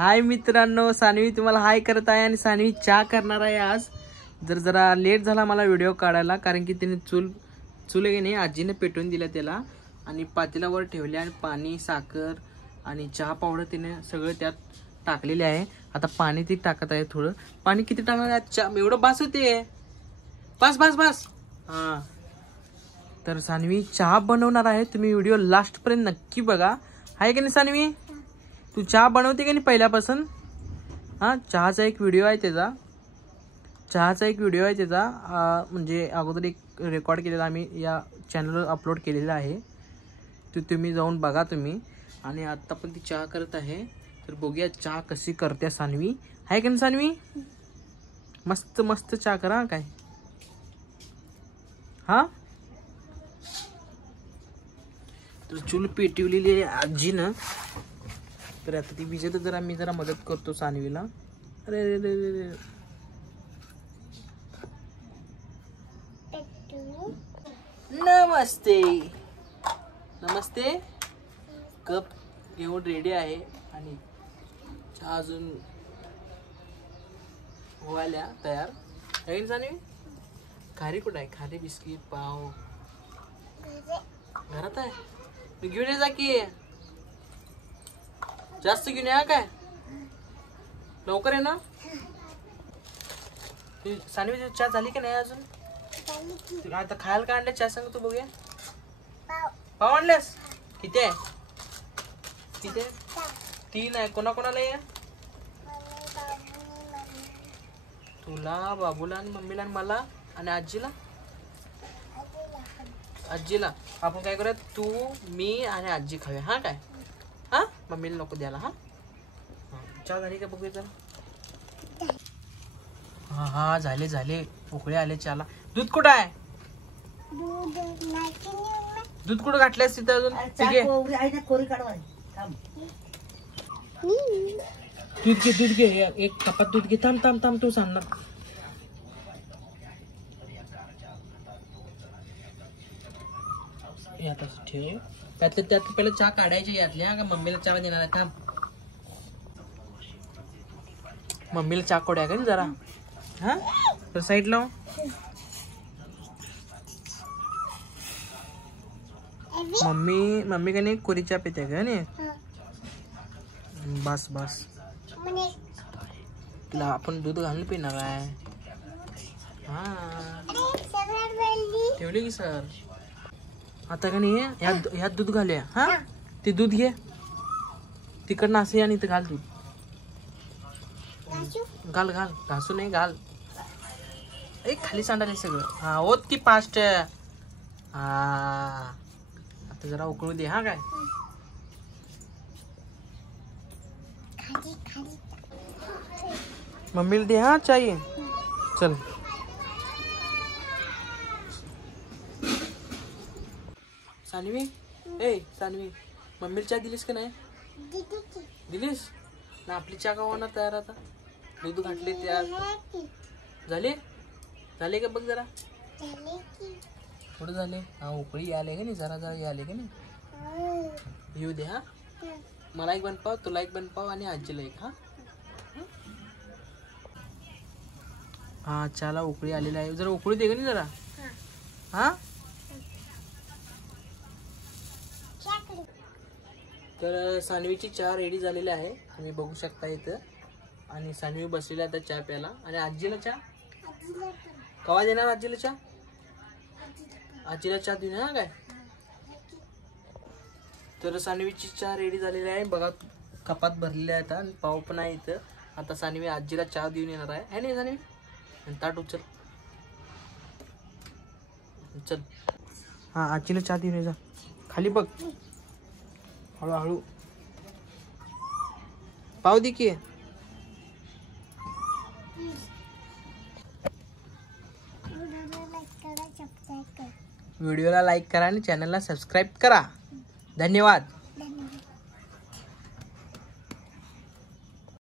हाय मित्रांनो, सानवी तुम्हाला हाय करत आहे आणि सानवी चहा करणार आहे आज. जरा लेट झाला मला व्हिडिओ काढायला, कारण की तिने चूल आहे नाही आजीने पेटवून दिला त्याला आणि पातेल्यावर ठेवले आणि पाणी, साखर आणि चहा पावडर तिने सगळं त्यात टाकलेले आहे. आता पाणी ती टाकत आहे. थोडं पाणी किती टाकणार आहे? चहा एवढं बास होते. बस बस बस. हां, तर सानवी चहा बनवणार आहे. तुम्ही व्हिडिओ लास्टपर्यंत नक्की बघा. आहे की नाही सानवी? तू चहा बनवते का नाही पहिल्यापासून? हां, चहाचा एक व्हिडिओ आहे त्याचा. म्हणजे अगोदर एक रेकॉर्ड केलेला आम्ही या चॅनलवर अपलोड केलेला आहे. तो तुम्ही जाऊन बघा तुम्ही. आणि आत्ता पण ती चहा करत आहे. तर बघूया चहा कशी करते सानवी. आहे का नाही सानवी? मस्त मस्त चहा करा काय. हां, तर चूल पेटवलेली आहे आजीनं. तर आता ती विजेत मी जरा मदत करतो सानवीला. अरे रे रे रे रे. नमस्ते नमस्ते. कप घेऊन रेडी आहे आणि चहा अजून व्हायला तयार आहे. सानवी खारी कुठं आहे? खारी बिस्किट पाव घरात आहे. मी घेऊन ये जा की. जास्त घेऊन या काय, लवकर आहे ना. सानवी चहा झाली का नाही अजून? आता खायला काय आणलं चहा सांग तू बघूया. पाव आणलेस? किती आहे? 3 आहे. कोणाकोणाला आहे? तुला, बाबूला आणि मम्मीला आणि मला आणि आजीला. आपण काय करूया, तू मी आणि आजी खाऊया. हा काय? हा, मम्मीला नको द्यायला. हा, चहा झाली का बघूया जरा. हा हा, झाले उकळे आले चहाला. दूध कुठं आहे? दूध कुठं घातल्यास तिथं अजून? दूध घे एक कपात दूध घे. थांब तू सांगणार. ठेव. त्यात पहिला चहा काढायची यातल्या का मम्मीला चहा देणार आहे. थांब, मम्मीला चहा कोड्या का जरा. हा, तर साईड लाव. मम्मी का नाही कोरी चहा पिते का नाही. बस तिला आपण दूध घालून पिणार आहे. हा, ठेवली की सर. आता का नाही ह्यात दूध घालूया. हा, ते दूध घे तिकडनं असे आणि इथं घाल दूध. घाल घासू नाही घाल. एक खाली सांडाले सगळं. हा, ओत की फास्ट. हा, आता जरा उकळू दे. हा काय, मम्मीला दे. हा चाहिए. चल सानवी. सानवी, मम्मीला चहा दिलीस का नाही? दिलीस ना. आपली चहा का होणार तयार आता? दूध घातले तयार झाले का बघ जरा. थोडं झाले. हा, उकळी आले का नाही, जरा आले का नाही. येऊ दे. हा, मला एक बनपाव, तुला एक बनपाव आणि आजीला एक. हा, चहाला उकळी आलेला आहे. जरा उकळी दे का नाही जरा. हा, तर सानवीची चहा रेडी झालेली आहे. तुम्ही बघू शकता इथं. आणि सानवी बसलेली आता चहा प्यायला. आणि आजीला चहा कवा देणार? आजीला चहा देऊन. हा काय, तर सानवीची चहा रेडी झालेली आहे. बघा कपात भरलेली आहे आणि पाव पण आहे इथं. आता सानवी आजीला चहा देऊन येणार आहे नाही सानवी? आणि ताट उचल. चल. हा, आजीला चहा देऊन जा. खाली बघ, हळूहळू. पाव दे की. व्हिडिओला लाईक करा आणि चॅनलला सबस्क्राईब करा. धन्यवाद.